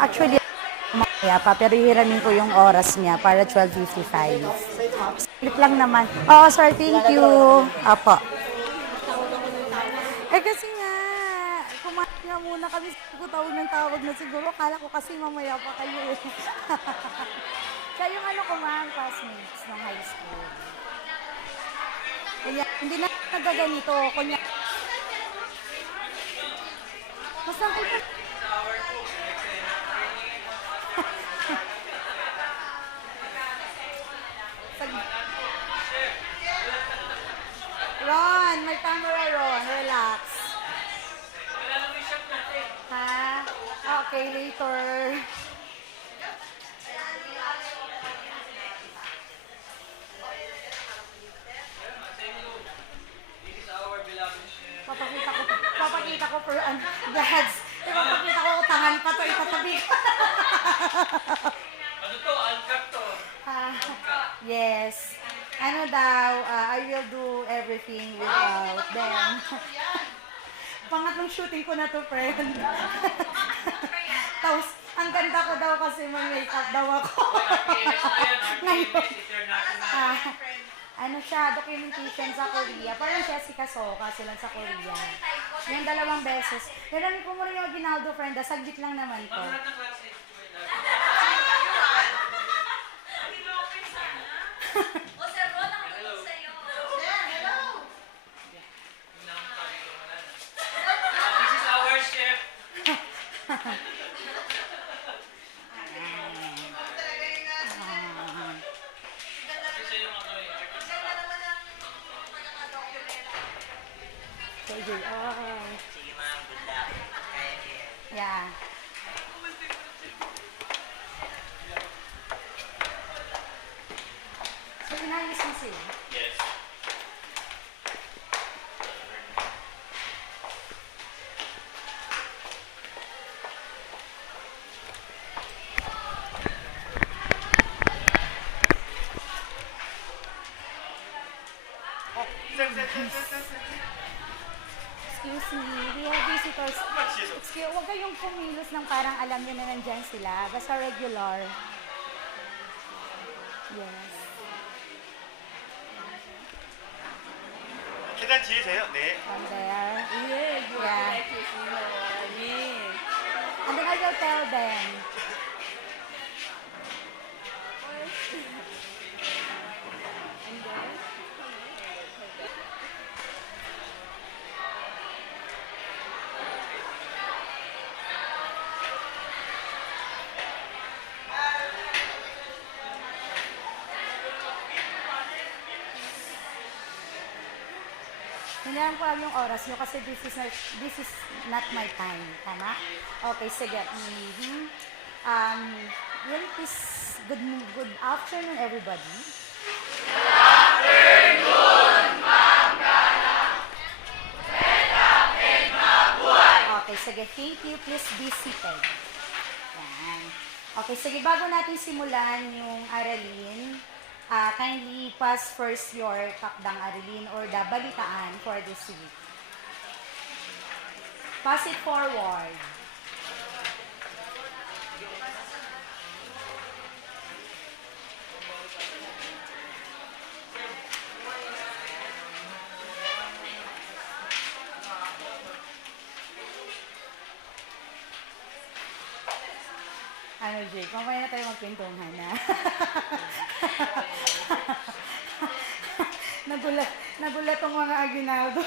Actually, mamaya pa, pero hiramin ko yung oras niya para 12:55. Split lang naman. Oo, sir, thank you. Apo. Eh kasi nga, kumain nga muna kami. Ko tawag na siguro. Kala ko kasi mamaya pa kayo eh. Siya yung ano ko ma'am, classmates ng high school. Kanya, hindi na nagaganito. Kanya, basta ko pa. Ron, may camera Ron. Relax. Ha? Okay, later. Papakita ko for dads. Papakita ko utangan pa to itatabi. Ano to? Uncut to? Ah, yes. Ano daw, I will do everything without them. Pangatlong shooting ko na to, friend. Tapos, ang ganda ko daw kasi may makeup daw ako. Ngayon. Ano siya, documentation sa Korea. Parang Jessica Soka sila sa Korea. Yung dalawang beses. Pero ko mo rin yung Aguinaldo, friend. Saglit lang naman to. O, Sir Ron, nakikita sa'yo. This is our chef. Sige, oh. Sige ma'am, good luck. Kaya niyo yan. Yeah. So, inayos mo sila? Yes. Excuse me, we have visitors. Excuse, huwag kayong kumilos ng parang alam nyo na nandyan sila. Basta regular. Yes. 계단 지으세요? 네. From there. Yeah, you Yeah. are like you know. Yeah. And then I will tell them. Hinahan ko lang yung oras nyo kasi this is not my time. Tama? Okay, sige. Well, please, good afternoon, everybody. Okay, sige. Thank you. Please be seated. Yan. Okay, sige. Bago natin simulan yung aralin, kindly pass first your takdang aralin or the balitaan for this week. Pass it forward. Ano, Jake? Mamaya na tayo magkwentuhan, ha? nagulat tong mga Aguinaldo.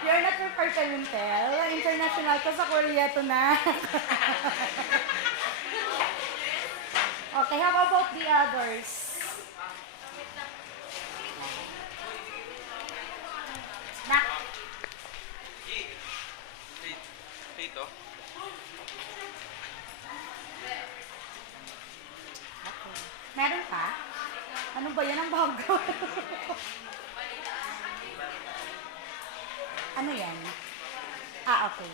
You're not prepared to tell. International to sa Korea to na. Okay, how about the others? Snack. Dito. Okay. Meron pa? Ano ba yan ang bago? Ano yan? Okay.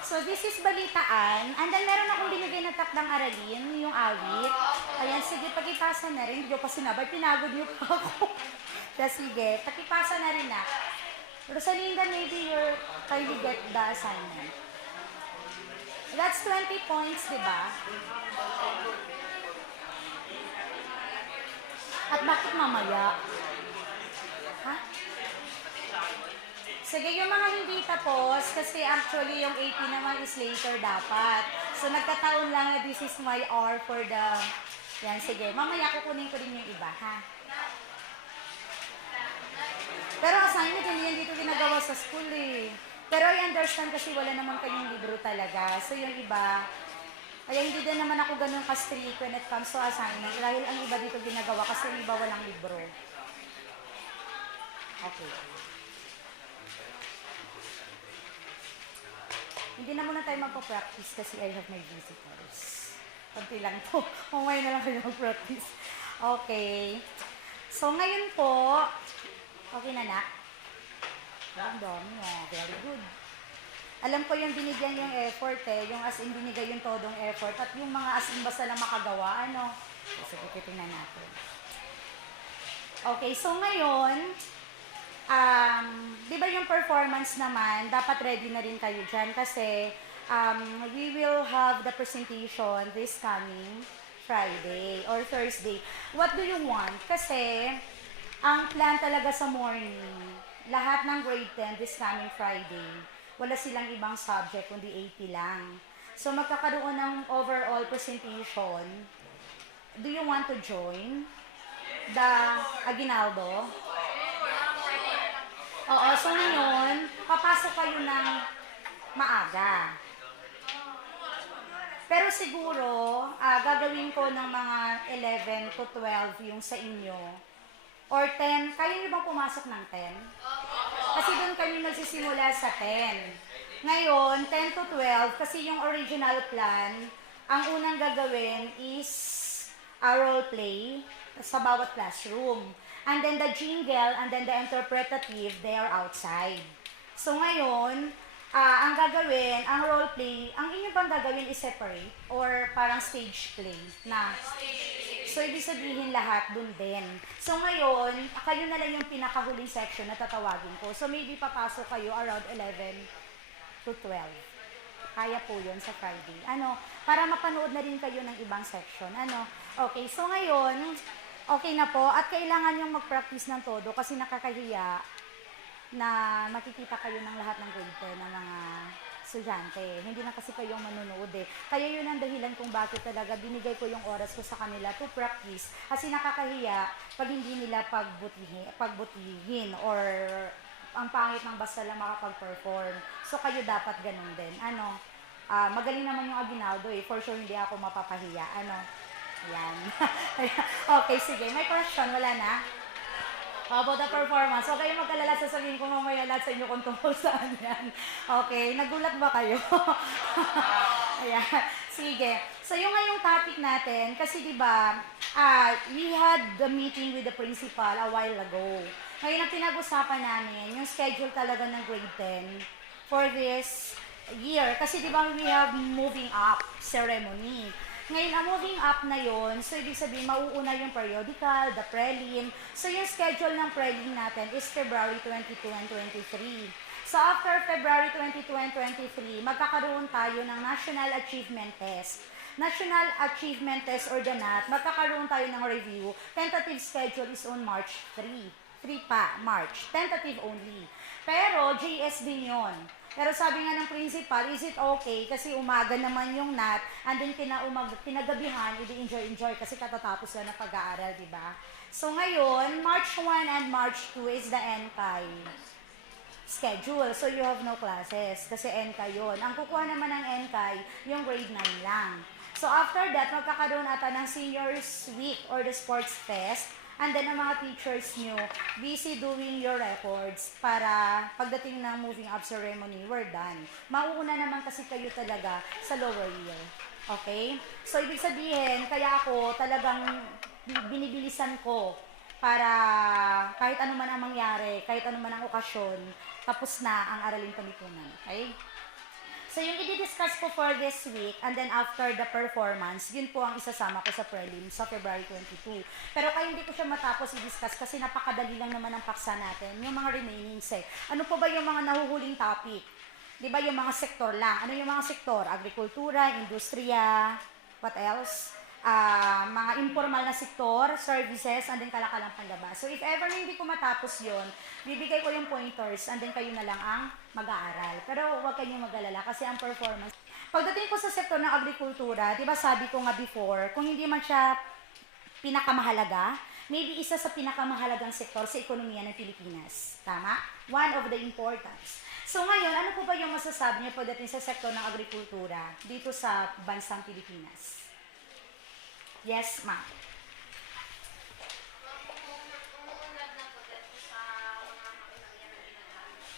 So, this is balitaan. And then, meron akong binigay na takdang aralin, yung awit. Ayan, sige, pag-ipasa na rin. Hindi ko pa sinabay, pinagod niyo pa ako. Kaya sige, pakipasa na rin na. Rosalinda, maybe you kindly get the assignment. That's 20 points, di ba? At bakit mamaya? Ha? Sige, yung mga hindi tapos, kasi actually yung AP naman is later dapat. So nagkataon lang na this is my hour for the... Yan, sige. Mamaya kukunin ko rin yung iba, ha? Pero assignment, hindi yan dito ginagawa sa school eh. Pero I understand kasi wala naman kayong libro talaga. So yung iba, kaya hindi din naman ako ganun ka-strict when it comes to assignment. Dahil ang iba dito ginagawa kasi yung iba walang libro. Okay. Hindi na muna tayo magpa-practice kasi I have my visitors. Kunti lang to. Umay na lang kayo mag-practice. Okay. So ngayon po, okay na na. Ang dami oh. Very good. Alam ko yung binigyan yung effort yung as in binigay yung todong effort at yung mga as in basta lang makagawa, ano. Sige, titingnan natin. Okay, so ngayon, di ba yung performance naman, dapat ready na rin kayo dyan kasi we will have the presentation this coming Friday or Thursday. What do you want? Kasi, ang plan talaga sa morning, lahat ng grade 10 this coming Friday, wala silang ibang subject, kundi 80 lang. So, magkakaroon ng overall presentation. Do you want to join the Aguinaldo? Oo, so ngayon, papasok kayo ng maaga. Pero siguro, gagawin ko ng mga 11 to 12 yung sa inyo. Or 10, kaya nyo bang pumasok ng 10? Kasi doon kami magsisimula sa 10. Ngayon, 10 to 12, kasi yung original plan, ang unang gagawin is a role play sa bawat classroom. And then the jingle, and then the interpretative, they are outside. So ngayon, ang gagawin, ang role play, ang inyo bang gagawin is separate? Or parang stage play na? So, ibig sabihin lahat dun din. So, ngayon, kayo na lang yung pinakahuling section na tatawagin ko. So, maybe papasok kayo around 11 to 12. Kaya po yun sa Friday. Ano, para mapanood na rin kayo ng ibang section. Ano, okay. So, ngayon, okay na po. At kailangan yung mag-practice ng todo kasi nakakahiya na makikita kayo ng lahat ng grade 10 ng mga estudyante. Hindi na kasi kayong manunood eh. Kaya yun ang dahilan kung bakit talaga binigay ko yung oras ko sa kanila to practice. Kasi nakakahiya pag hindi nila pagbutihin or ang pangit ng basta lang makapag-perform. So kayo dapat ganun din. Ano, magaling naman yung Aguinaldo eh. For sure hindi ako mapapahiya. Ano, yan. Okay, sige. May question? Wala na? How about the performance? Huwag kayong mag-alala, sasabihin ko mamaya lahat sa inyo kung tungkol saan yan. Okay, nagulat ba kayo? Ayan, sige. So yung ngayong topic natin, kasi diba, we had the meeting with the principal a while ago. Ngayon ang pinag-usapan namin, yung schedule talaga ng grade 10 for this year. Kasi diba we have moving up ceremony. Ngayon, ang moving up na yon, so ibig sabihin, mauuna yung periodical, the prelim. So yung schedule ng prelim natin is February 22 and 23. So after February 22 and 23, magkakaroon tayo ng National Achievement Test. National Achievement Test or the NAT, magkakaroon tayo ng review. Tentative schedule is on March 3. 3 pa, March. Tentative only. Pero JS din yon. Pero sabi nga ng principal, is it okay? Kasi umaga naman yung NAT, and then kinagabihan, enjoy kasi katatapos lang ng pag-aaral, di ba? So ngayon, March 1 and March 2 is the NCAI schedule. So you have no classes kasi NCAI yun. Ang kukuha naman ng NCAI, yung grade 9 lang. So after that, magkakaroon ata ng Seniors Week or the Sports Fest. And then, ang mga teachers nyo, busy doing your records para pagdating ng moving up ceremony, we're done. Mauuna naman kasi kayo talaga sa lower year. Okay? So, ibig sabihin, kaya ako talagang binibilisan ko para kahit ano man ang mangyari, kahit ano man ang okasyon, tapos na ang Araling Panlipunan. Okay? So yung i-discuss ko for this week and then after the performance, yun po ang isasama ko sa prelim sa February 22. Pero kaya hindi ko siya matapos i-discuss kasi napakadali lang naman ang paksa natin. Yung mga remainings Ano po ba yung mga nahuhuling topic? Di ba yung mga sektor lang? Ano yung mga sektor? Agrikultura, industriya, what else? Mga informal na sektor, services, and then kalakalang panlabas. So if ever na hindi ko matapos yon, bibigay ko yung pointers and then kayo na lang ang mag-aaral. Pero huwag kayong mag-alala kasi ang performance. Pagdating ko sa sektor ng agrikultura, di ba sabi ko nga before, kung hindi man siya pinakamahalaga, maybe isa sa pinakamahalagang sektor sa ekonomiya ng Pilipinas. Tama? One of the importance. So ngayon, ano po ba yung masasabi niyo pagdating sa sektor ng agrikultura dito sa bansang Pilipinas? Yes, ma'am.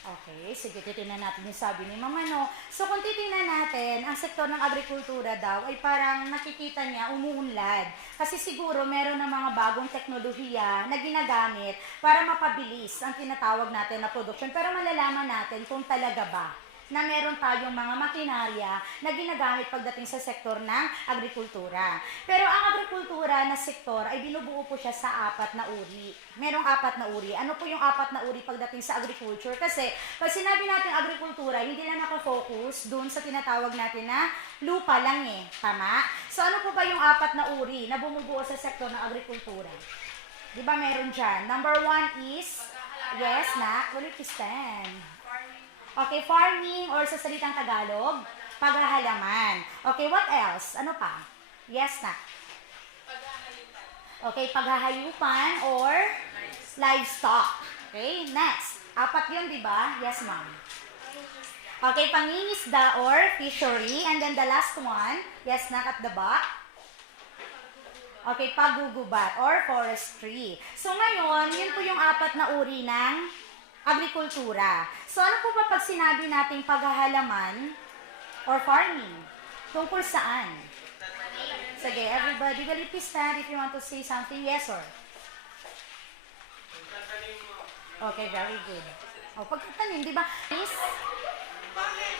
Okay, sige, titignan natin yung sabi ni Mama, no? So, kung titignan natin, ang sektor ng agrikultura daw ay parang nakikita niya umuunlad. Kasi siguro meron ng mga bagong teknolohiya na ginagamit para mapabilis ang tinatawag natin na production. Pero malalaman natin kung talaga ba na meron tayong mga makinarya na ginagamit pagdating sa sektor ng agrikultura. Pero ang agrikultura na sektor ay binubuo po siya sa 4 na uri. Merong 4 na uri. Ano po yung 4 na uri pagdating sa agriculture? Kasi pag sinabi natin agrikultura, hindi na nakafocus dun sa tinatawag natin na lupa lang Tama? So ano po ba yung 4 na uri na bumubuo sa sektor ng agrikultura? Di ba meron dyan? Number 1 is, yes, nak, will you please stand? Okay, farming or sa salitang Tagalog, paghahalaman. Okay, what else? Ano pa? Yes, na. Okay, paghahayupan or livestock. Okay, next. 4 yun, di ba? Yes, ma'am. Okay, pangingisda or fishery. And then the last one, yes, na, at the back. Okay, paggugubat or forestry. So ngayon, yun po yung 4 na uri ng agrikultura. So ano po ba pag sinabi nating paghahalaman or farming? Tungkol saan? Sige, everybody, will you please stand if you want to say something? Yes, sir. Okay, very good. O, pagkatanim, di ba? Mais?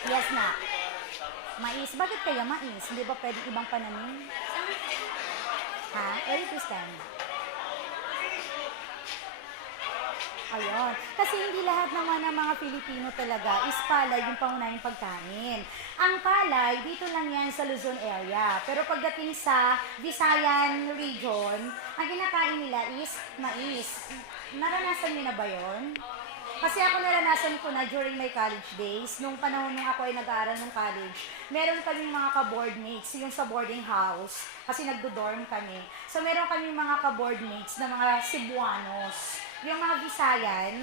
Yes, na. Mais. Bakit kaya mais? Hindi ba pwede ibang pananim? Ha? Will you please stand? Ayun. Kasi hindi lahat naman ng mga Pilipino talaga is palay yung pangunahing pagkain. Ang palay, dito lang yan sa Luzon area. Pero pagdating sa Visayan region, ang kinakain nila is mais. Naranasan niyo na ba yun? Kasi ako naranasan ko na during my college days, nung panahon nung ako ay nag-aaral ng college, meron kaming mga ka-board mates, yung sa boarding house, kasi nagdo-dorm kami. So meron kaming mga ka-board mates na mga Cebuanos. Yung mga Visayan,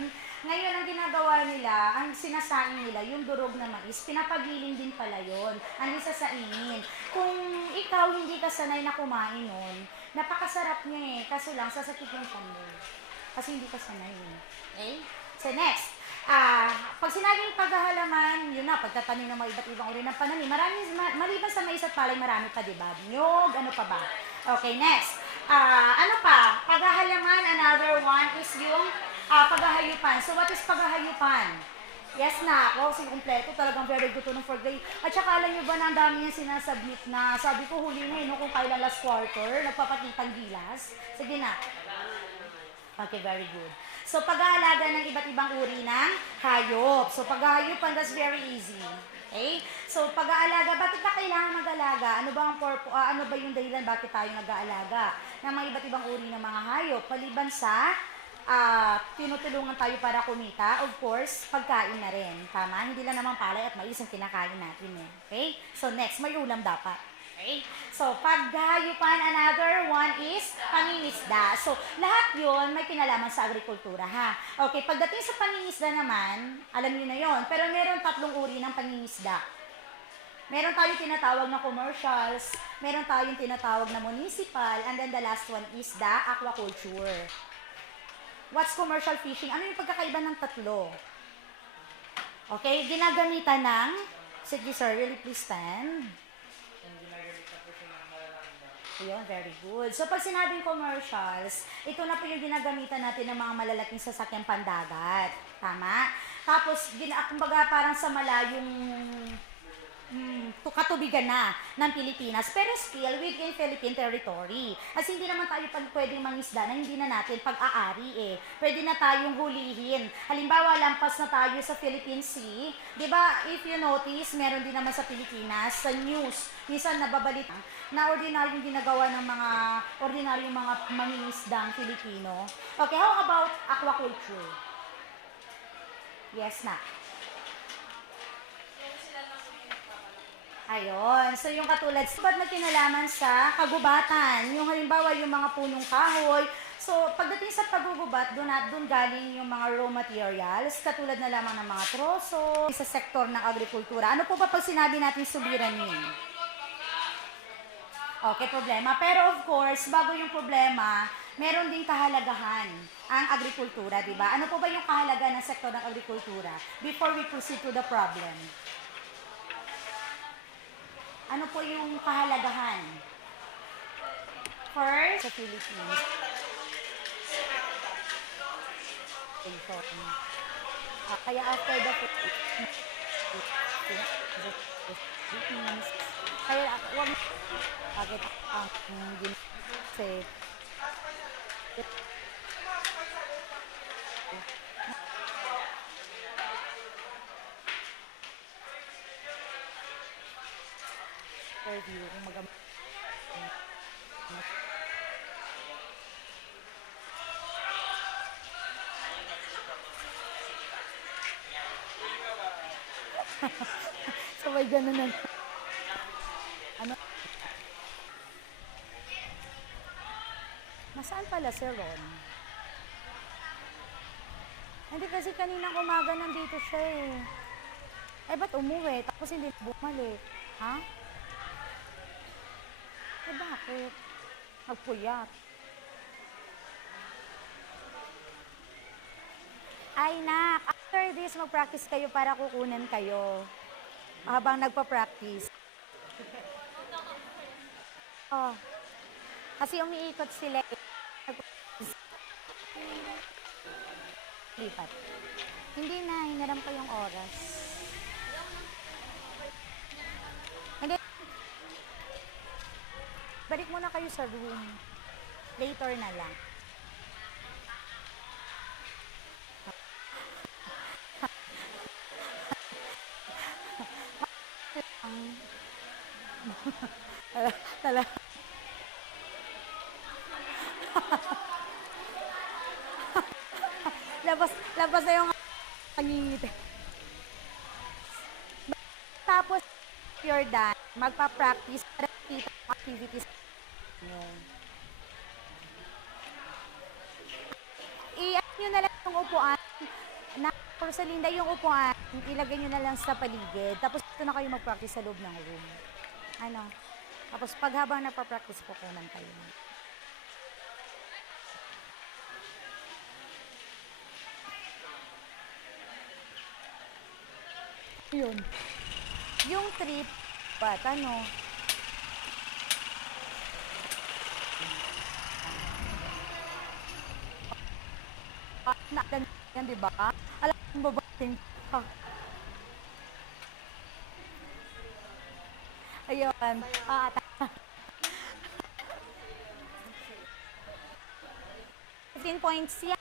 ngayon ang ginagawa nila, ang sinasain nila, yung durog na mais, pinapagiling din pala yun. Ang isasainin. Kung ikaw hindi ka sanay na kumain nun, napakasarap niya kaso lang sasakit yung tiyan mo. Kasi hindi ka sanay Okay? So next, pag sinabing paghahalaman, yun na, pagtatanim ng mga iba't ibang uri ng pananim, maliban sa mais at palay, marami pa, diba? Nyog, ano pa ba? Okay, next. Ano pa? Paghahalaman, another one is yung paghahayupan. So, what is paghahayupan? Yes na, kasi kumpleto, talagang very good to ng for grade. At saka alam nyo ba na ang dami niyang sinasubmit na, sabi ko huli na kung kailan last quarter, nagpapakitang gilas. Sige na. Okay, very good. So, pag-aalaga ng iba't ibang uri ng hayop. So, paghahayupan, that's very easy. Okay? So, pag-aalaga, bakit ba kailangan mag-alaga? Ano ba yung dahilan bakit tayo nag-aalaga ng mga iba't ibang uri ng mga hayop? Maliban sa tinutulungan tayo para kumita, of course, pagkain na rin. Tama? Hindi lang naman palay at mais ang kinakain natin Okay? So, next, may ulam dapat. Okay? So, paghayupan, another one is pangingisda. So, lahat yon may kinalaman sa agrikultura, ha? Okay, pagdating sa pangingisda naman, alam niyo na yon. Pero meron 3 uri ng pangingisda. Meron tayong tinatawag na commercials, meron tayong tinatawag na municipal, and then the last one is the aquaculture. What's commercial fishing? Ano yung pagkakaiba ng 3? Okay, ginagamitan ng, sige sir, will you please stand? Ayun, very good. So, pag sinabing commercials, ito na po yung ginagamitan natin ng mga malalaking sasakyang pandagat. Tama? Tapos, kumbaga parang sa malayong katubigan na ng Pilipinas, pero still within Philippine territory. Kasi hindi naman tayo pwedeng mangisda na hindi na natin pag-aari eh. Pwede na tayong hulihin. Halimbawa, lampas na tayo sa Philippine Sea. Di ba, if you notice, meron din naman sa Pilipinas, sa news, minsan nababalita na ordinaryong ginagawa ng mga ordinaryong mga mangingisdang Filipino. Okay, how about aquaculture? Yes na. Ayun. So, yung katulad, ba't na kinalaman sa kagubatan? Yung halimbawa, yung mga punong kahoy. So, pagdating sa paggugubat, doon galing yung mga raw materials, katulad na lamang ng mga troso, sa sektor ng agrikultura. Ano po ba pag sinabi natin suliranin? Okay, problema. Pero of course, bago yung problema, meron ding kahalagahan ang agrikultura, di ba? Ano po ba yung kahalagahan ng sektor ng agrikultura before we proceed to the problem? Ano po yung kahalagahan? First, sa Philippines. Kaya after the Philippines, kaya wag bakit ang ginase review kung so may ganun na ano nasaan pala si Ron? Hindi kasi kaninang umaga nandito siya eh. Ba't umuwi? Tapos hindi bumalik. Ha? Bakit? Nagpuyat. Ay, nak. After this, mag-practice kayo para kukunan kayo. Habang nagpa-practice. Oh. Kasi umiikot sila. Lipat. Hindi na, hinaram ko yung oras. Hindi. Balik muna kayo sa room. Later na lang. Tala. labas na yung pangingiti. Tapos, you're done, magpa-practice para kita ang activities nyo. I-add nyo na lang yung upuan. Na, Rosalinda, yung upuan, ilagay nyo na lang sa paligid. Tapos, ito na kayo mag-practice sa loob ng room. Ano? Tapos, pag habang nagpa-practice po, kunan kayo. Yun. Yung trip, ba't ano? Yan, di ba? Alam mo ba ba? Ayun. 15 points yan.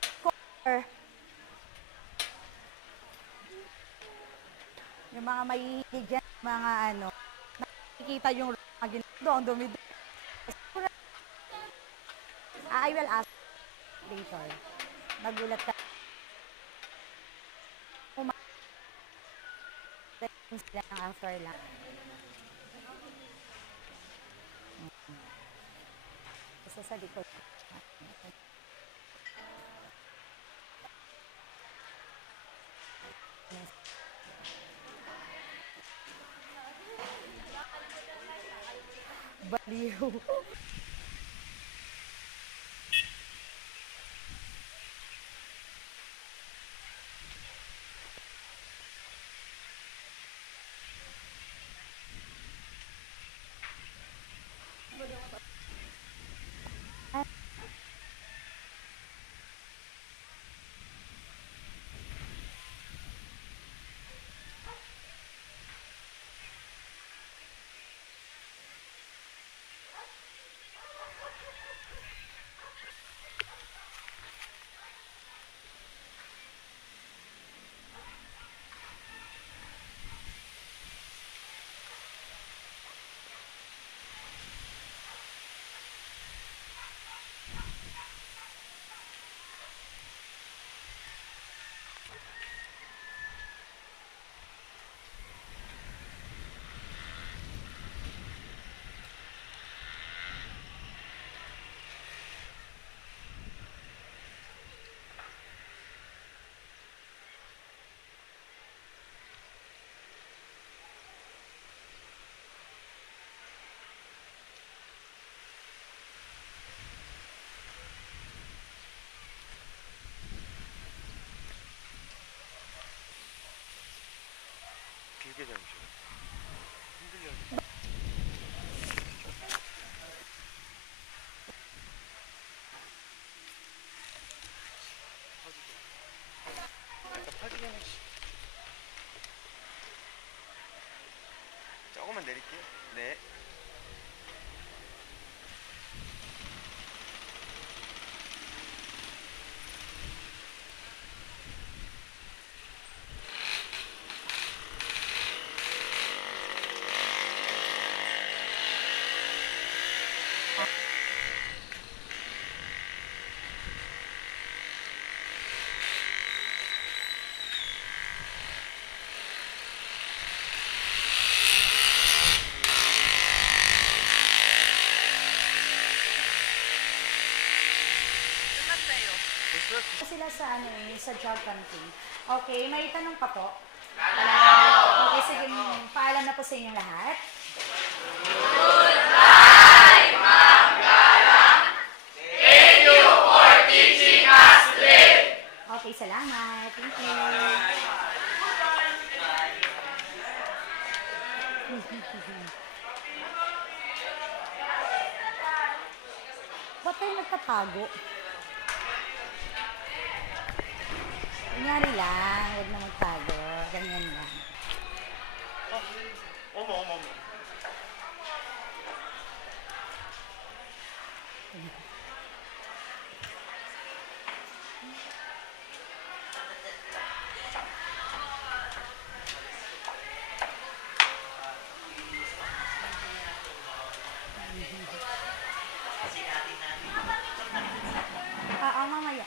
Score. Yung mga mahihilig dyan, mga ano, nakikita yung doon, dumi. I will ask later. Nagulat ka. Sila ng after lang. Isa sa likod. Baliw. Ne. Sila sa ano sa job hunting. Okay, may tanong pa po? Wala. Okay, sige, paalam na po sa inyong lahat. Okay, salamat. Thank you. Ba't tayo nagtatago? Kunyari lang, huwag na magtago. Ganyan lang. 어머, 어머, 어머. Kasi natin natin. Oo, mamaya.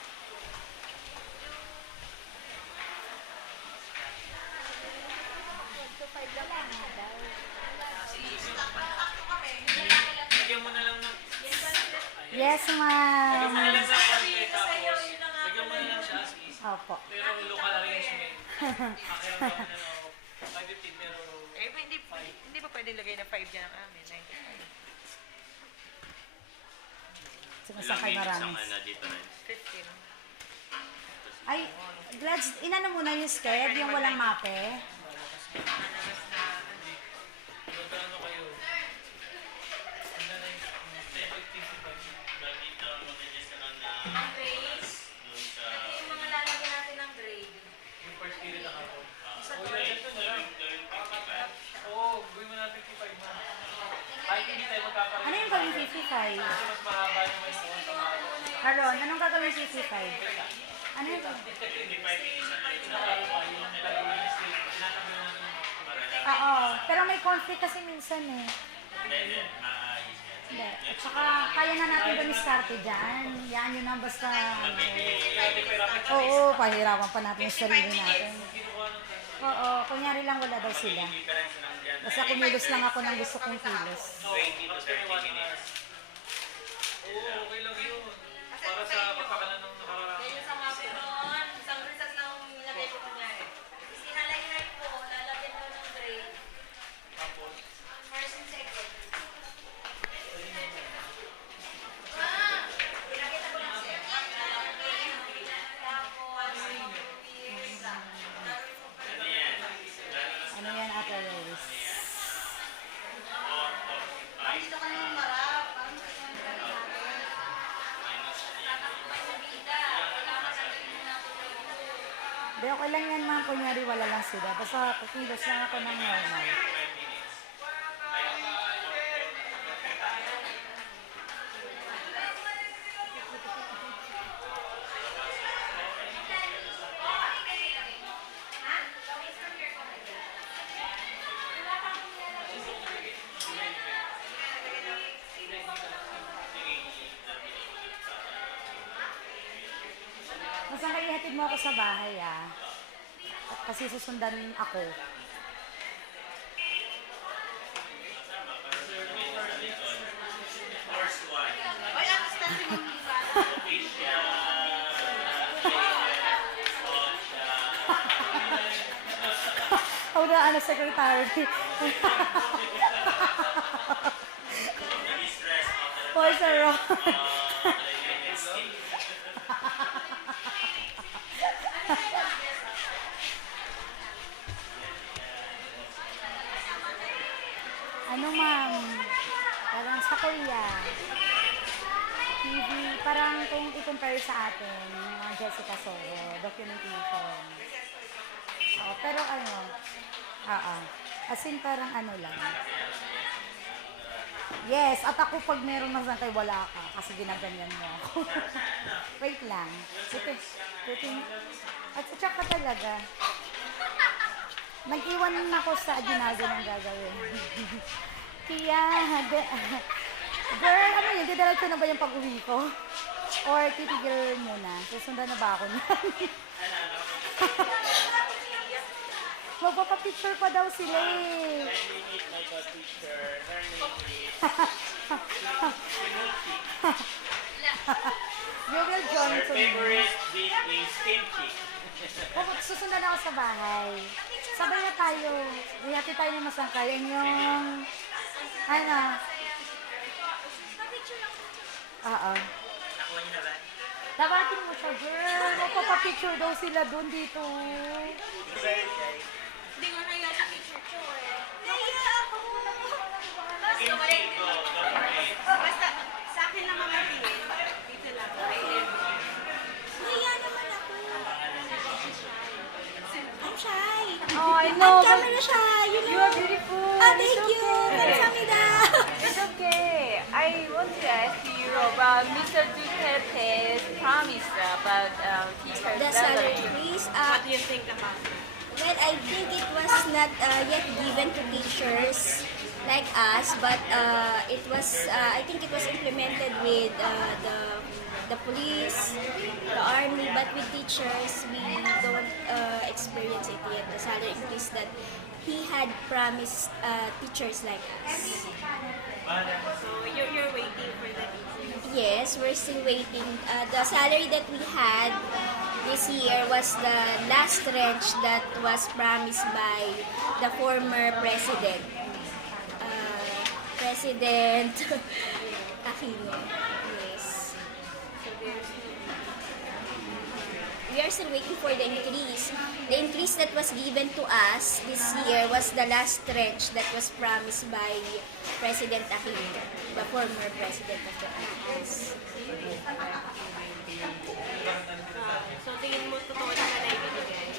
Lagyan mo na lang ng... Yes, Lagyan mo ma'am. na lang sa konti tapos... Lagyan mo na lang siya as is. Opo. Pero local arrangement. Akin lang naman na 515 pero... Eh, hindi pa pwedeng lagay na 5 dyan ang amin. 95. Sumasakay marami. dito rin? 15. Ay, Glads, inano muna yung sked, yung walang mape. Magkano kayo? Ano na yung 10-15 ba? Ang grades. Ano yung mga lalagyan natin ng grade? Yung first period na ako. Sa Oo, toy. ito na lang. Oo, gawin mo natin 55 mo. Kahit hindi tayo magkakaroon. Ano yung gawing 55? Kasi mas mahaba naman yung oras sa mga Haron, anong gagawin 55? Ano yung gagawin? pinakaro pa yung gagawin yung state. Tinatanggal natin yung mga Oo, pero may conflict kasi minsan eh. Hindi. At saka, kaya na natin dumiskarte dyan. Yan yun ang basta, ano. Oo, pahirapan pa natin yung sarili natin. Oo, kunyari lang wala daw sila. Basta kumilos lang ako ng gusto kong kilos. Oo, okay lang yun. Para sa kapakanan ng nakararami. Yan yung sa mga punon. Isang resas lang ang nilagay ko kunyari. Sinalay-lay po, lalagyan daw ng grade. Tapos, First and second. Ano yan, Ate Rose? Hindi, okay lang yan, ma'am. Kunyari wala lang sila. Basta kukilos lang ako ng normal. Basta kayo ihatid mo ako sa bahay, ah. Kasi susundan ako. Oh, na ano, secretary. Boy, sir, ano, ma'am? Parang sa Korea. TV, parang kung i-compare sa atin, yung mga Jessica Soho, documentation. Oo, pero ano, as in parang ano lang. Yes, at ako pag meron ng sangkay, wala ka. Kasi ginaganyan mo ako. Wait lang. Ito. At saka talaga. Nag-iwan ako sa Aguinaldo ng gagawin. Kaya, girl, ano yun? Didala ko na ba yung pag-uwi ko? Or titigil muna? Susundan na ba ako niyan? Magpapapicture pa daw sila eh. You will join to me. Favorite dish is kimchi. Susundan ako sa bahay. Sabay na tayo. Bihati tayo ng masangkayan yung... Ano? Oo. Nakuha niyo na ba? Tawatin mo siya, girl. Magpapapicture daw sila doon dito. Hindi nga naya sa picture ko eh. Naya ako! Basta balik. Basta sa akin naman matingin. Dito lang. Naya naman ako. I'm shy. Oh, I know. I'm camera shy. You are beautiful. Ah, thank you. Kamsahamnida. It's okay. I want to ask you about Mr. Duterte's promise about teacher The salary. salary increase, What do you think about it? well, I think it was not yet given to teachers like us, but it was, I think it was implemented with the police, the army, but with teachers, we don't experience it yet, the salary increase that he had promised teachers like us. So you're waiting for that increase. Yes, we're still waiting. The salary that we had this year was the last tranche that was promised by the former president, President Aquino. Yes. We are still waiting for the increase. The increase that was given to us this year was the last tranche that was promised by President Aquino, the former president of the Philippines. So tingin mo totoo naman na ibibigay?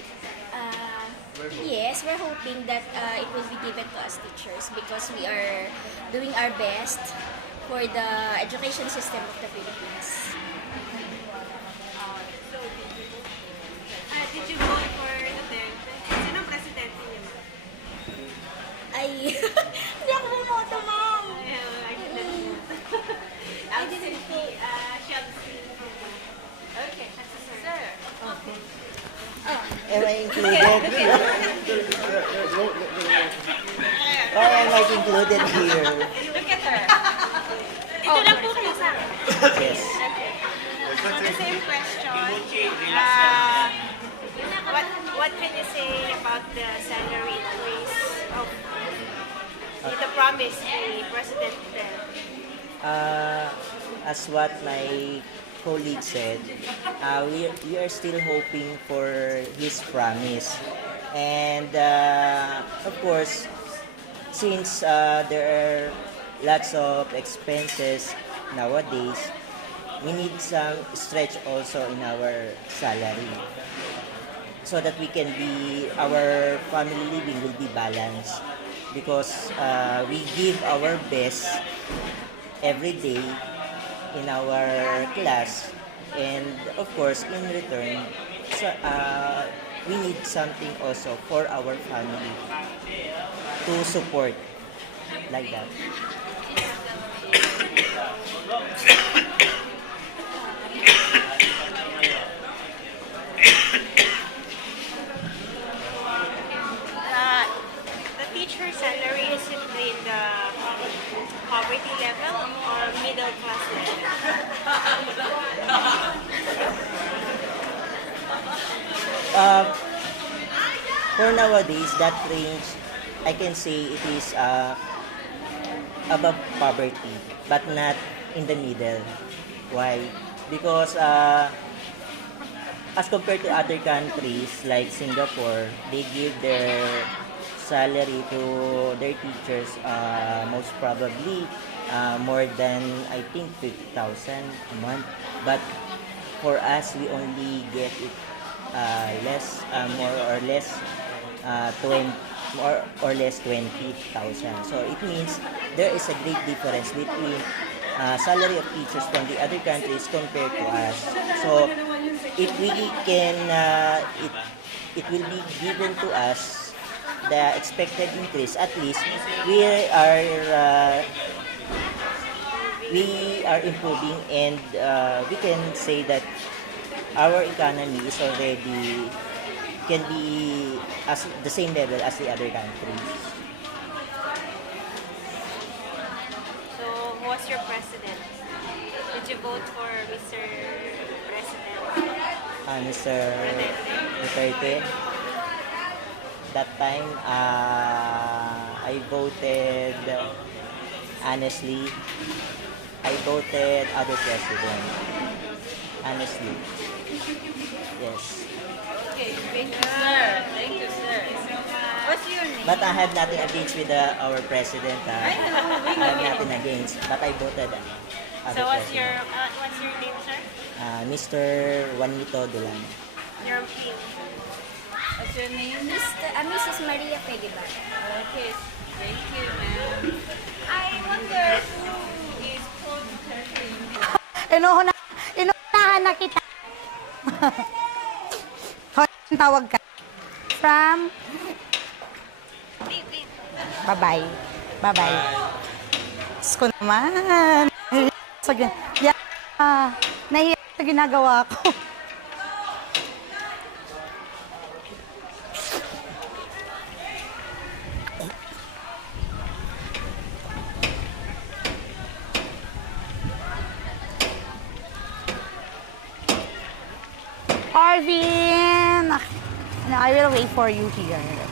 Yes, we're hoping that it will be given to us teachers because we are doing our best for the education system of the Philippines. Did you vote for Duterte? Sinong presidente niyo? Ay, hindi ako bumoto, ma'am. I didn't. Okay, sir. Am I included? Why am I included here? Look at her. Ito lang po kayo sa akin. Yes. So the same question. What can you say about the salary increase of the promise ni President Duterte? As what my colleague said, we are still hoping for his promise. And of course, since there are lots of expenses nowadays, we need some stretch also in our salary so that we can be, our family living will be balanced because we give our best every day in our class, and of course in return we need something also for our family to support like that. The teacher salary is it in the poverty level or middle class level? For nowadays, that range, I can say it is above poverty, but not in the middle. Why? Because as compared to other countries like Singapore, they give their salary to their teachers most probably more than I think 50,000 a month. But for us, we only get it less, more or less 20 more or less 20,000. So it means there is a great difference between salary of teachers from the other countries compared to us. So if we can, it will be given to us the expected increase. At least we are improving, and we can say that our economy is already can be as the same level as the other countries. So, who was your president? Did you vote for Mr. President? Mr. Duterte, that time I voted, honestly, I voted other president. Honestly, yes. Okay, thank you, sir. Thank you, sir. What's your name? But I have nothing against with our president. I have nothing against, but I voted other So, what's president. your name, sir? Mr. Juanito Dulan. Your team. What's your name? Mrs. Maria Peguibar. Okay, thank you, ma'am. I wonder who is Pro Duterte. Inuunahan na kita. Hoy, tawag ka. From? Bye-bye. Bye-bye. Diyos ko naman. Nahiya sa ginagawa ko. Arvin! No, I will wait for you here. Yeah.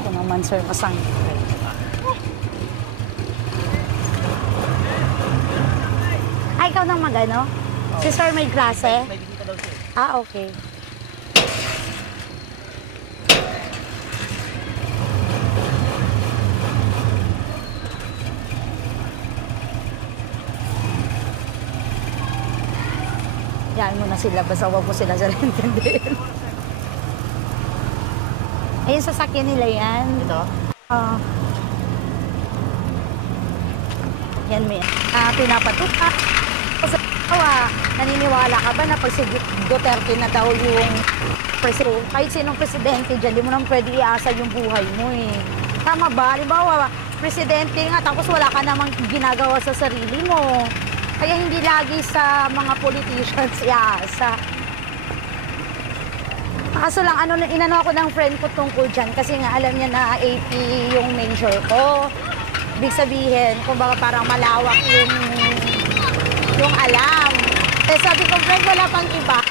Ito naman, sir, pasang. Ay, ikaw nang magano? Si sir may klase? May bisita daw siya. Ah, okay. Yan mo na sila, basta huwag mo sila sila intindihin. Ayun, sasakyan nila yan. Ito? Ah. Yan mo yan. Pinapatuka. Kasi, naniniwala ka ba na pag si Duterte na daw yung presidente, kahit sinong presidente dyan, di mo naman pwede iasa yung buhay mo eh. Tama ba? Halimbawa, presidente nga, tapos wala ka namang ginagawa sa sarili mo. Kaya hindi lagi sa mga politicians iasa. Kaso lang, inano ako ng friend ko tungkol dyan kasi nga alam niya na AP yung major ko. Ibig sabihin, kumbaga parang malawak yung alam. Eh sabi ko, friend, wala pang iba.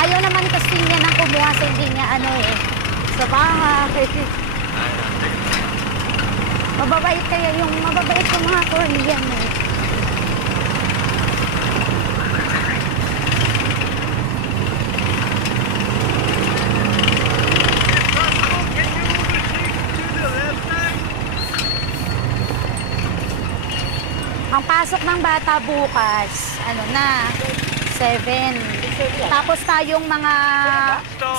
Ayaw naman kasi niya nang kumuha sa hindi niya sa bahay. Mababait yung mga Korean eh. Ang pasok ng bata bukas, 7. Tapos tayong mga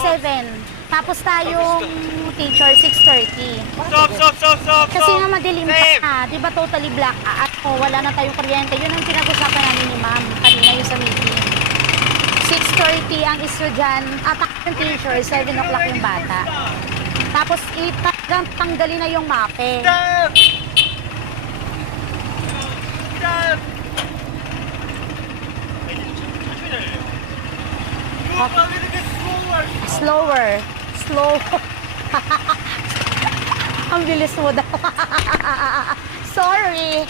7. Tapos tayong teacher, 6:30. Stop! Kasi nga madilim pa, di ba totally black? Wala na tayong kuryente. Yun ang pinag-usapan namin ni ma'am kanina yung sa meeting. 6:30 ang estudyant, ang teacher, 7 o'clock yung bata. Tapos tanggalin na yung mape. Slower. Ang bilis mo daw. Sorry.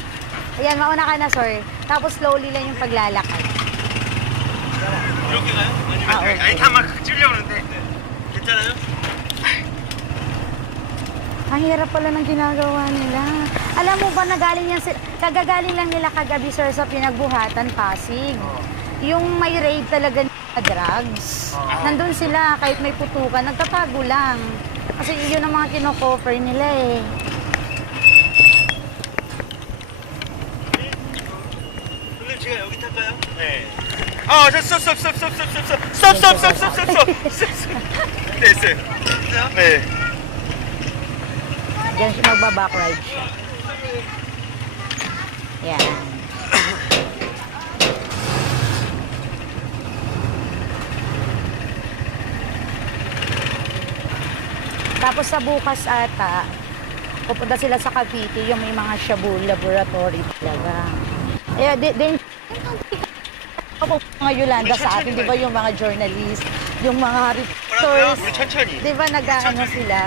Ayan, mauna ka na, sir. Tapos slowly lang yung paglalakad. 이렇게 가요? 아니면 오케이. 아니 다만 찍으려고 하는데 괜찮아요? Ang hirap pala ng ginagawa nila. Alam mo ba, kagagaling lang nila kagabi, sir, sa Pinagbuhatan, Pasig. Yung may raid talaga na drugs. Nandun sila, kahit may putukan, nagtatago lang. Kasi yun ang mga kinokoffer nila eh. 선생님 제가 여기 탈까요? 아, 스톱, 스톱, 스톱, 스톱, 스톱, 스톱, 스톱, 스톱, 스톱, 스톱, 스톱, 스톱. 됐어요. 네. Diyan siya magbaback-ride siya. Yan. Tapos sa bukas ata, pupunta sila sa Cavite, yung may mga shabu laboratory talaga. Eh, din, mga Yolanda sa atin, di ba yung mga journalist, yung mga reporters, 우리 천천히. di ba nag-ano sila?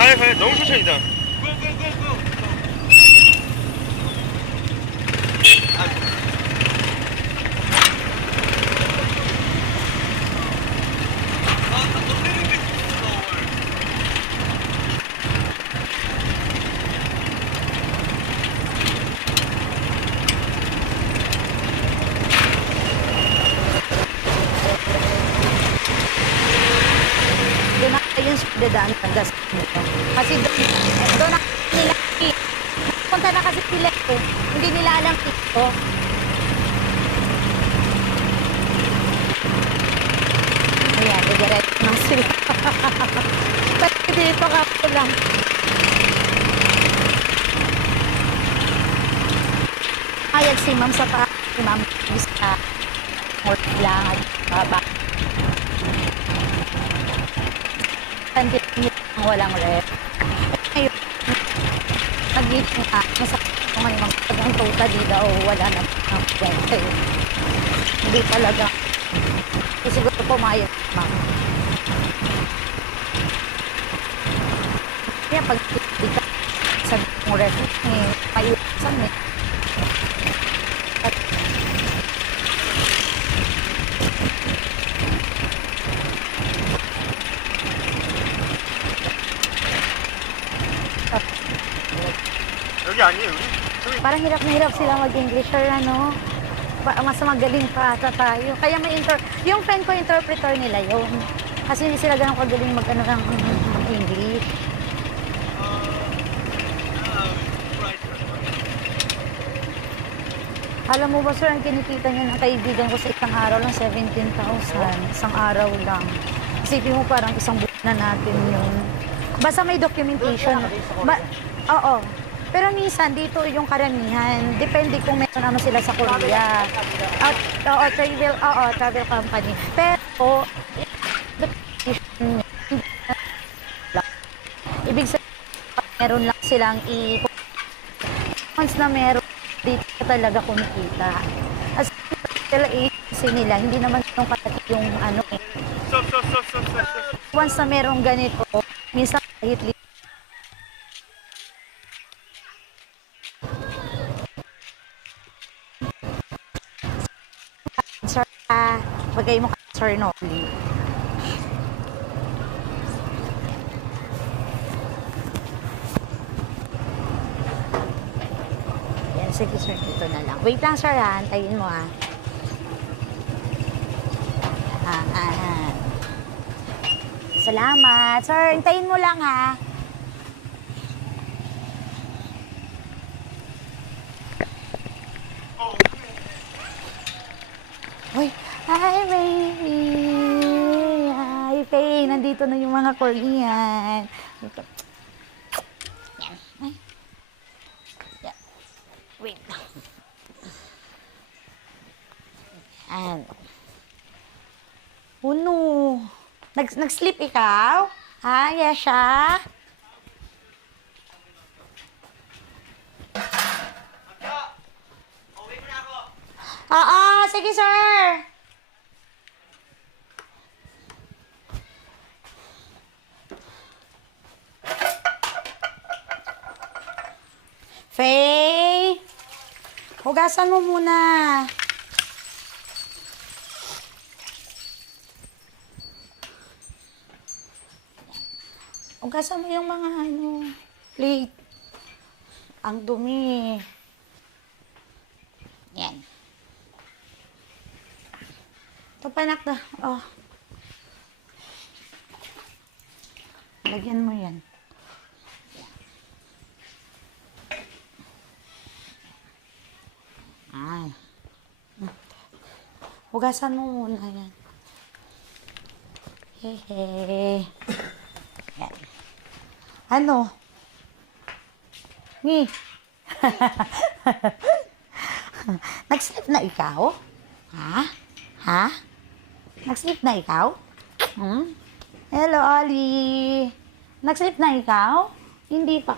가요, 가요. 너무 천천히다. Doon na yung dadaan ng gas nito. Kasi doon na nila punta na kasi sila eh. Hindi nila alam ito. Ayan, didiretso na sila. Pati dito ka po lang. Ayag si ma'am sa pa. Si ma'am sa work lang at baba. Hindi ang walang rep. Ngayon, nag-meeting na, masakit ko ngayon ang totally daw, wala na ang kwento. Hindi talaga. Kasi siguro pumayag, ma'am. Kaya pag ika sa mong rep, may iwasan eh. 여기 아니에요, 우리? 저기 Parang hirap na hirap sila mag-English or ano. Mas magaling pa ata tayo. Kaya may yung friend ko, interpreter nila yun. Kasi hindi sila ganun kagaling mag-ano ng mag-English. Alam mo ba, sir, ang kinikita niya ng kaibigan ko sa isang araw lang, 17,000. Isang araw lang. Isipin mo parang isang buwan na natin yun. Basta may documentation. Oo. Pero minsan, dito yung karamihan. Depende kung meron naman sila sa Korea. Travel company. Pero, ibig sabihin, meron lang silang once na meron, dito talaga kumikita. As sila agency nila, hindi naman yung kalaki yung ano eh. 스톱, 스톱, 스톱, 스톱, 스톱. Once na merong ganito, minsan kahit sir, bagay mo ka, sir, no? Yan, sige, sir, dito na lang. Wait lang, sir, ha? Antayin mo, ha? Salamat. Sir, antayin mo lang, ha? Hoy, hi, baby. Hi, Faye. Nandito na yung mga Korean. Dito. Yan. Ay. Yan. Wait lang. Yan. Oh, no. Nag-sleep ikaw? Ha, Yesha? Oo, sige, sir. Faye, hugasan mo muna. Hugasan mo yung mga plate. Ang dumi. Yan. Ito pa, anak na. Oh. Lagyan mo yan. Yan. Hugasan mo muna yan. Hehe. Yan. Ano? Ni. Nag-sleep na ikaw? Ha? Ha? Nag-sleep na ikaw? Hmm? Hello, Ollie. Nag-sleep na ikaw? Hindi pa.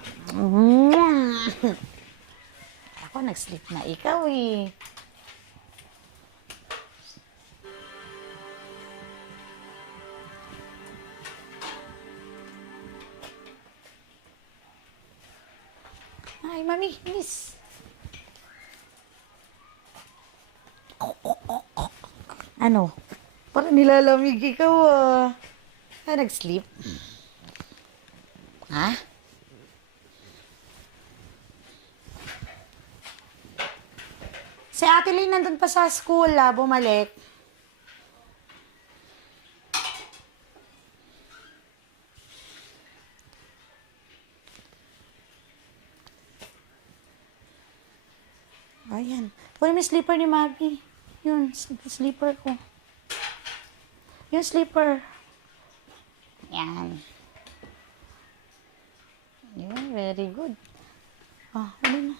Ako, nag-sleep na ikaw eh. Ay, mami, miss. Ano? Parang nilalamig ikaw ah. Ah, nag-sleep? Ha? Si Ate Lynn nandun pa sa school ah, bumalik. Ayan. Kunin mo yung slipper ni Mami. Yun, slipper ko. Yung slipper. Yan. Yun, very good. Ah, kunin mo.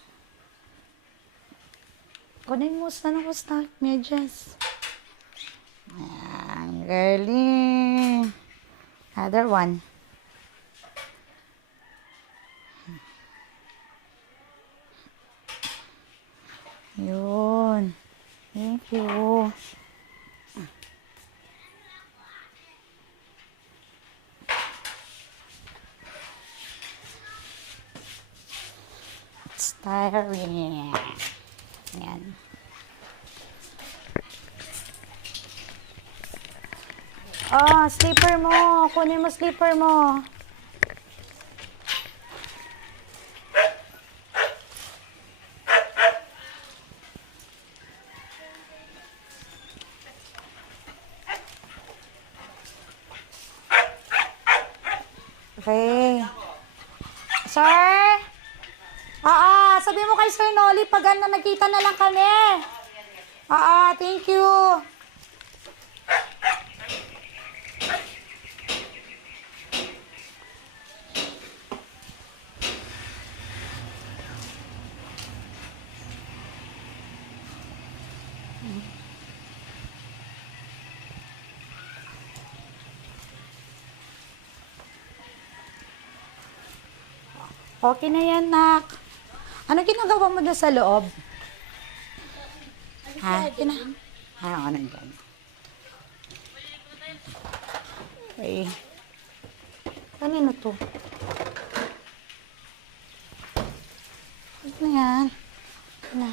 Kunin mo sana ko sa medyas. Ayan, galing. Other one. Yun. Thank you. It's tiring. Yan. Oh, slipper mo. Kunin mo slipper mo. Okay. Sir? Sabi mo kay Sir Nolly, pag nakita na lang kami. Thank you. Okay na yan, nak. Ano ginagawa mo doon sa loob? Ha? Oo, nandyan. Okay. Kanino to? Ano na yan? Ano?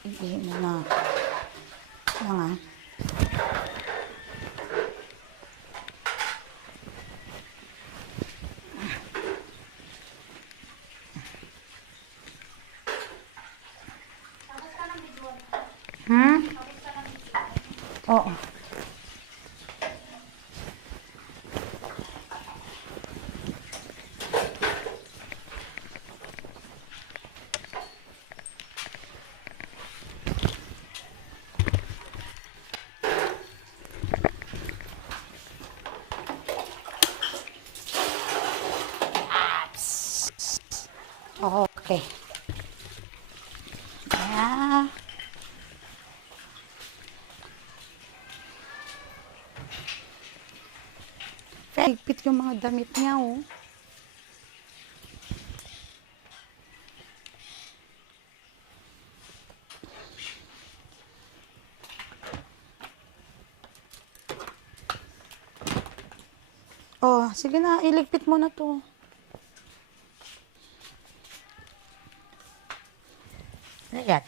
Hindi mo na. Ano nga? Oo. Okay. Yeah. Higpit yung mga damit niya, oh. Oh, sige na, iligpit mo na to. Ayan.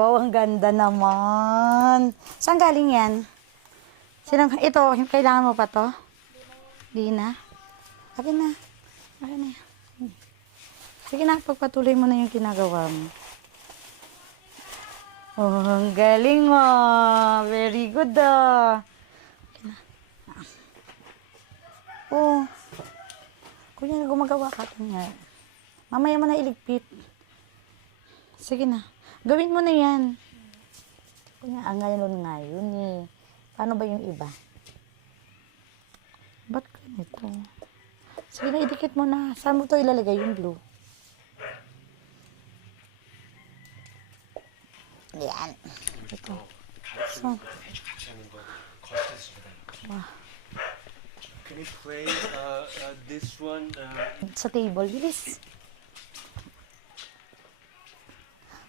Wow, ang ganda naman. Saan galing yan? Ito, kailangan mo pa to? Di na. Akin na. Akin na. Sige na, pagpatuloy mo na yung ginagawa mo. Oh, ang galing mo. Very good, ah. Okay na. Oh. Kunya, gumagawa ka. Kunya. Mamaya mo na iligpit. Sige na. Gawin mo na yan. Kunya, ngayon eh. Paano ba yung iba? Ba't ganito? Sige na, idikit mo na. Saan mo to ilalagay yung blue? Yan. Ito. So. Wow. Can you play this one? Sa table, bilis.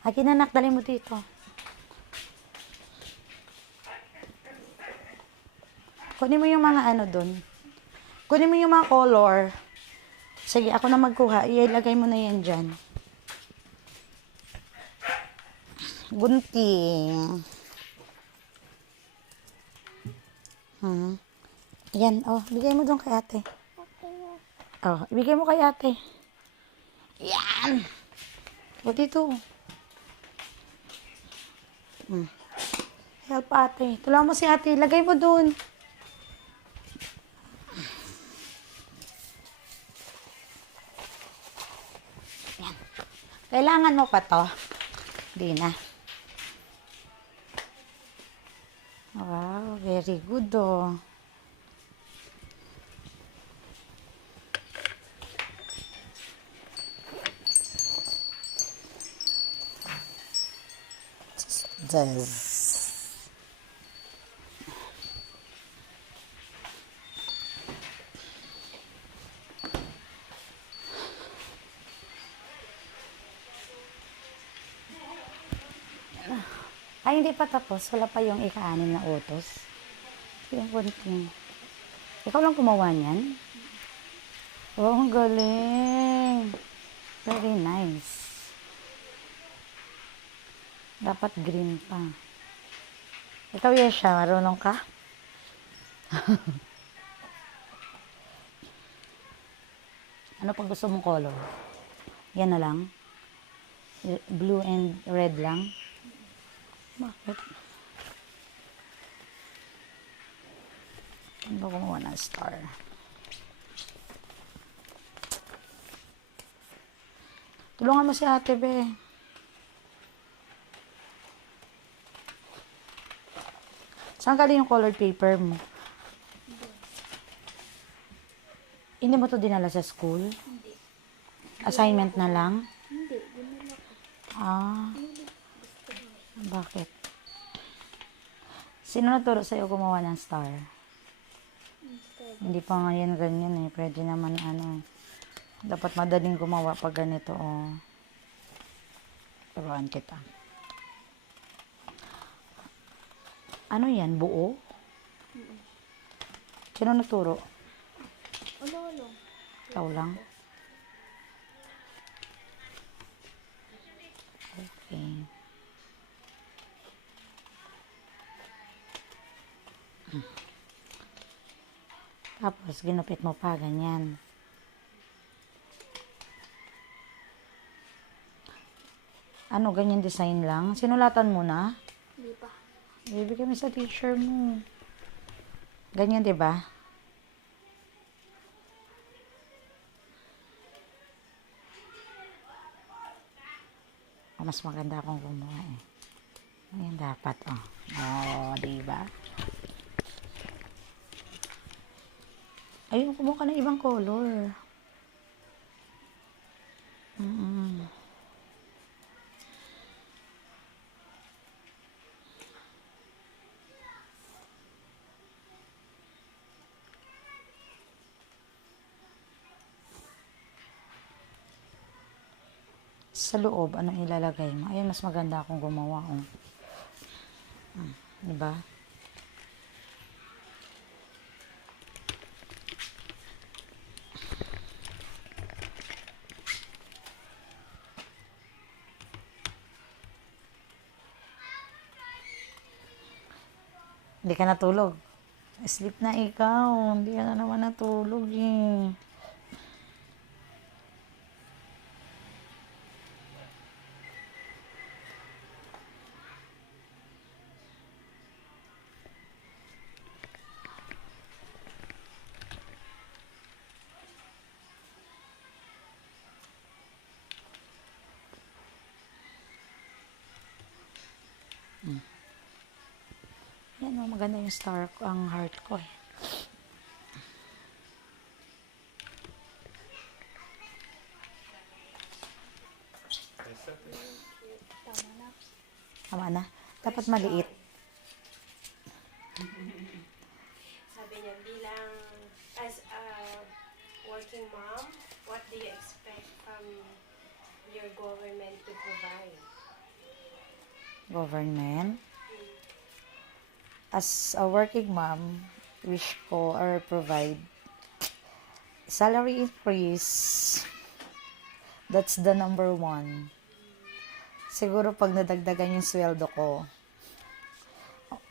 Akin na, nak, dali mo dito. Kunin mo yung mga ano dun. Kunin mo yung mga color. Sige, ako na magkuha. Ilagay mo na yan dyan. Gunting. Yan, oh, bigay mo dun kay ate. Oh, ibigay mo kay ate. Yan. O, dito. Help ate. Tulungan mo si ate. Lagay mo dun. Yan. Kailangan mo pa to. Di na. Wow, very good oh. This. Ay, hindi pa tapos. Wala pa yung ika-anim na utos. Yung konting. Ikaw lang gumawa niyan? Oh, ang galing. Very nice. Dapat green pa. Ikaw, Yesha, marunong ka? Ano pag gusto mong color? Yan na lang? Blue and red lang? Bakit? Ano ba gumawa ng star? Tulungan mo si ate, be. Saan galing yung colored paper mo? Hindi mo to dinala sa school? Hindi. Assignment na lang? Hindi, dinala ko. Ah. Bakit? Sino naturo sa'yo gumawa ng star? Hindi pa nga yan ganyan eh. Pwede naman ano. Dapat madaling gumawa pag ganito oh. Turuan kita. Ano yan? Buo? Sino naturo? Ulo. Ikaw lang? Okay. Tapos, ginupit mo pa, ganyan. Ano, ganyan design lang? Sinulatan mo na? Hindi pa. Ibigay mo sa teacher mo. Ganyan, di ba? Oh, mas maganda akong gumawa eh. Ayan dapat, oh. Oh, di ba? Ayun, kumuha ka ng ibang color. Sa loob, anong ilalagay mo? Ayun, mas maganda akong gumawa, oh. Diba? Hindi ka natulog. Sleep na ikaw. Hindi ka na naman natulog eh. Ayan, maganda yung star ko, ang heart ko eh. Tama na. Dapat maliit. Sabi niya, bilang as a working mom, what do you expect from your government to provide? Government. As a working mom, wish ko or provide salary increase. That's the number one. Siguro pag nadagdagan yung sweldo ko,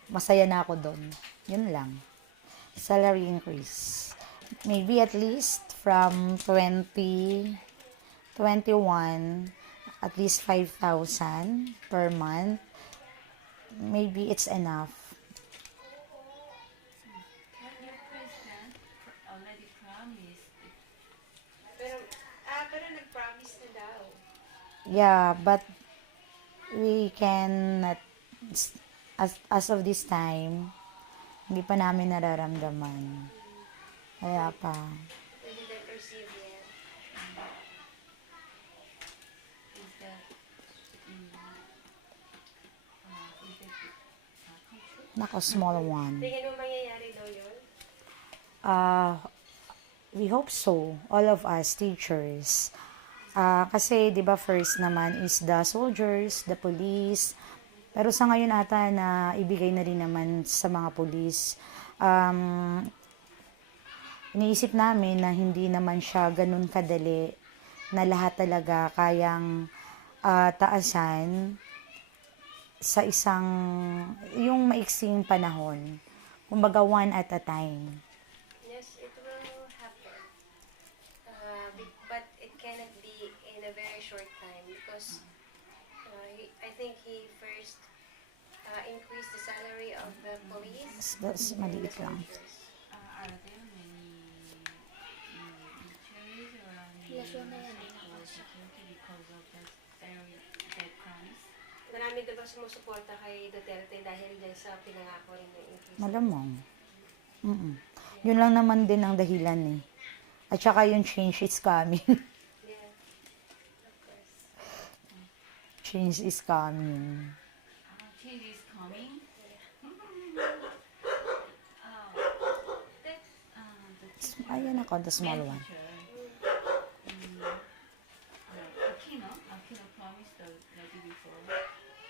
masaya na ako doon. Yun lang. Salary increase. Maybe at least from 2021, at least 5,000 per month. Maybe it's enough. But your president already promised. Pero nag-promise na daw. Yeah, but we cannot, as of this time, hindi pa namin nararamdaman. Kaya pa. We didn't receive yet. Is that Nako, small one. Tingin mo mangyayari daw yun? We hope so. All of us, teachers. Kasi, di ba, first naman is the soldiers, the police. Pero sa ngayon ata na ibigay na rin naman sa mga police. Iniisip namin na hindi naman siya ganun kadali na lahat talaga kayang taasan sa isang, yung maiksing panahon. Kumbaga, one at a time. Yes, it will happen. But it cannot be in a very short time because I think he first increased the salary of the police. That's and the maliit lang. soldiers. are there many teachers around the security because of that promise? Marami diba sumusuporta kay Duterte dahil dyan sa pinangako rin ng increase? Malamang. Yun lang naman din ang dahilan eh. At saka yung change is coming. Yeah, of course. Change is coming. Change is coming. Ayan ako, the small one. Aquino promised already before.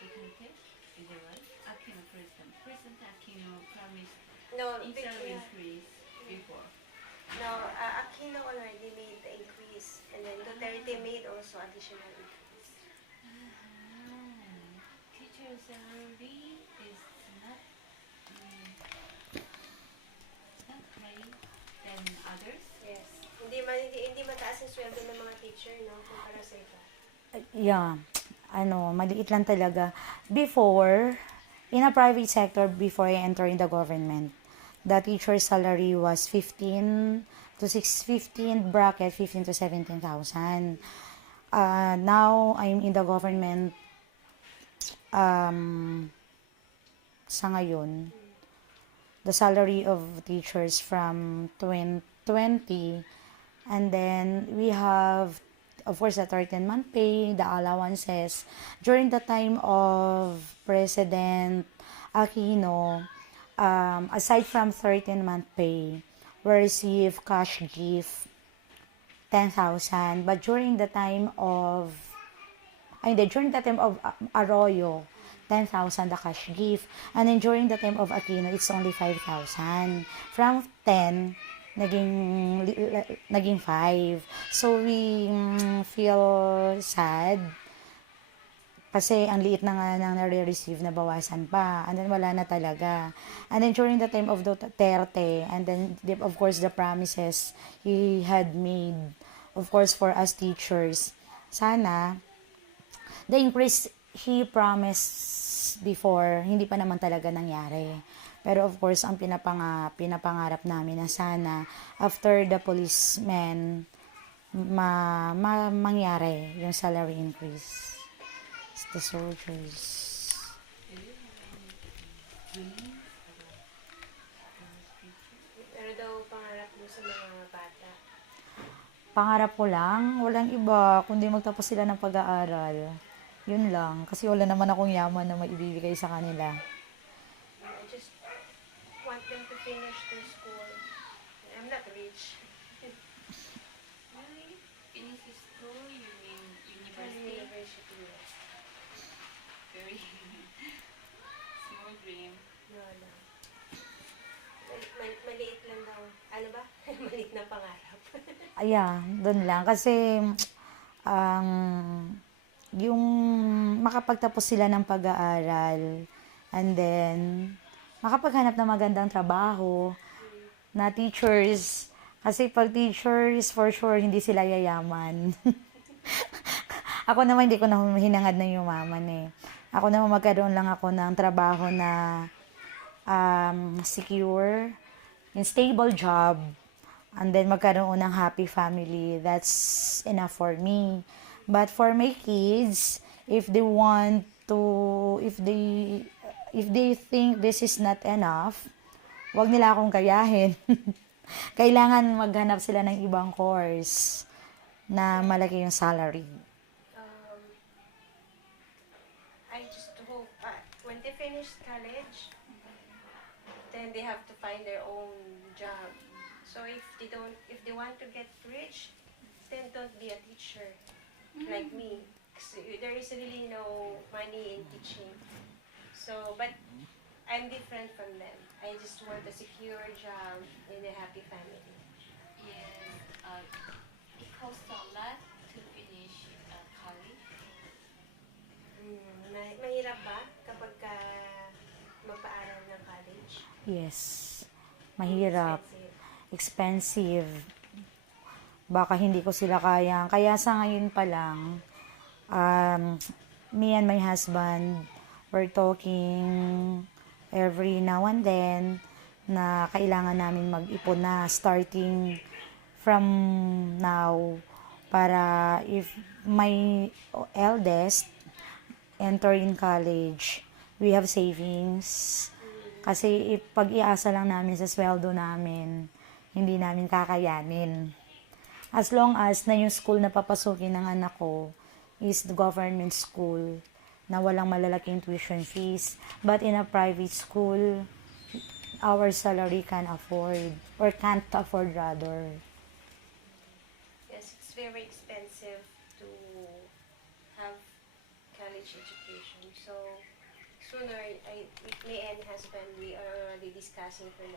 Duterte, is that right? Aquino President Aquino promised No, salary increase before. no, Aquino already made the increase and then Duterte made also additional increase. Teacher salary is not high than others. Yes. Hindi mataas yung sweldo ng mga teacher, no? Kumpara sa iba. Yeah. Maliit lang talaga. Before, in a private sector, before I enter in the government, the teacher salary was 15 bracket, 15 to 17,000. Now, I'm in the government, sa ngayon, the salary of teachers from 20, and then we have, of course, the 13-month pay, the allowances. During the time of President Aquino, aside from 13-month pay, we receive cash gift 10,000. But during the time of Arroyo, 10,000 the cash gift. And then during the time of Aquino, it's only 5,000. From 10, naging 5. So we feel sad kasi ang liit na nga nang nare-receive na bawasan pa. And then wala na talaga. And then during the time of Duterte, and then of course the promises he had made, of course for us teachers, sana the increase he promised before, hindi pa naman talaga nangyari. Pero of course, ang pinapangarap namin na sana after the policemen mangyari yung salary increase. The soldiers. Do you have any dreams about Pangarap ko lang, walang iba, kundi magtapos sila ng pag-aaral. Yun lang, kasi wala naman akong yaman na maibibigay sa kanila. I just want them to finish their school. I'm not rich. Really? Finish his school? You mean I'm university? university. Very small dream. No, no. Maliit lang daw. Ano ba? Maliit na pangarap. Doon lang. Kasi, yung makapagtapos sila ng pag-aaral, and then, makapaghanap ng magandang trabaho, na teachers, kasi pag teachers, for sure, hindi sila yayaman. Ako naman, hindi ko na hinangad na yumaman eh. Ako naman, magkaroon lang ako ng trabaho na secure, in stable job, and then magkaroon ng happy family. That's enough for me. But for my kids, if they want to, if they think this is not enough, wag nila akong gayahin. Kailangan maghanap sila ng ibang course na malaki yung salary. I just hope when they finish college, then they have to find their own job. So if they want to get rich, then don't be a teacher like me. 'Cause there is really no money in teaching. So, but I'm different from them. I just want a secure job in a happy family. Yes. It costs a lot to finish college. Mahirap ba kapag magpaaral ng college? Yes. Mahirap. Expensive. Expensive. Baka hindi ko sila kaya. Kaya sa ngayon pa lang, me and my husband, we're talking every now and then na kailangan namin mag-ipon na starting from now para if my eldest enter in college, we have savings. Kasi pag iasa lang namin sa sweldo namin, hindi namin kakayanin. As long as na yung school na papasukin ng anak ko is the government school na walang malalaking tuition fees. But in a private school, our salary can afford or can't afford rather. Yes, it's very expensive to have college education. So sooner, me and husband, we are already discussing for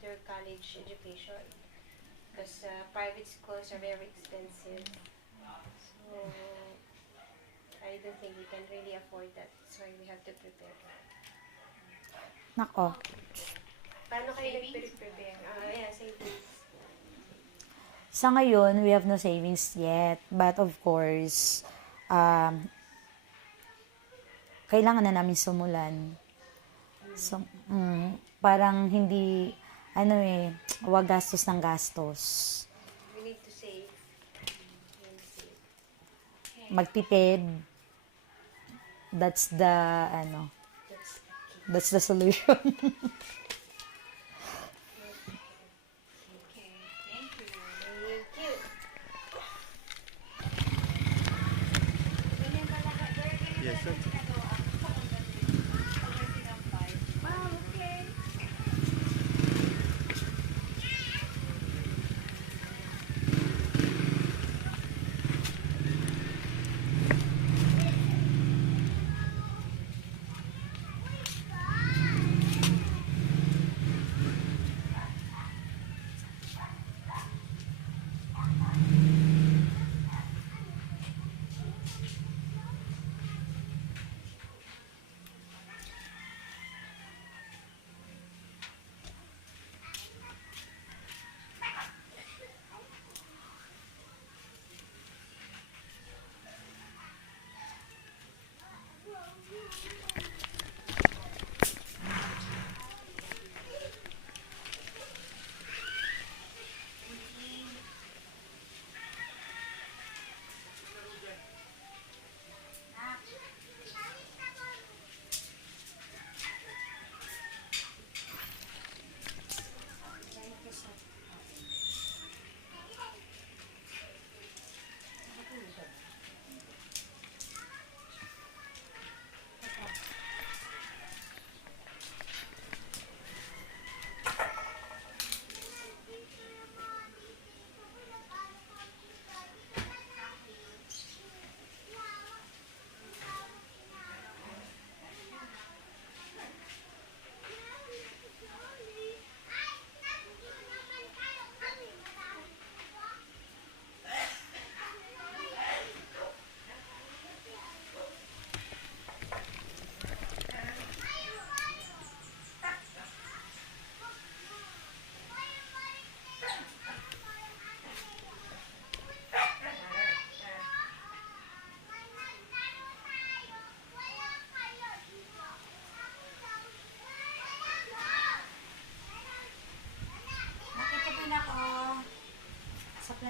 their college education. Because private schools are very expensive. So I don't think we can really afford that. So we have to prepare. Nako. Paano kayo nag-prepare? Yeah, savings. Sa ngayon, we have no savings yet. But of course, kailangan na namin sumulan. So, parang hindi, wag gastos ng gastos. We need to save. Magtipid. That's the, that's the solution. Okay. Thank you. Thank you. Yes, sir.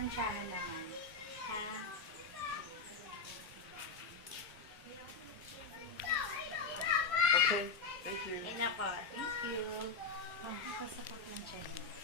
Provinciano naman. Ha? Okay, thank you. Thank you. Oh, kasapak ng Chinese.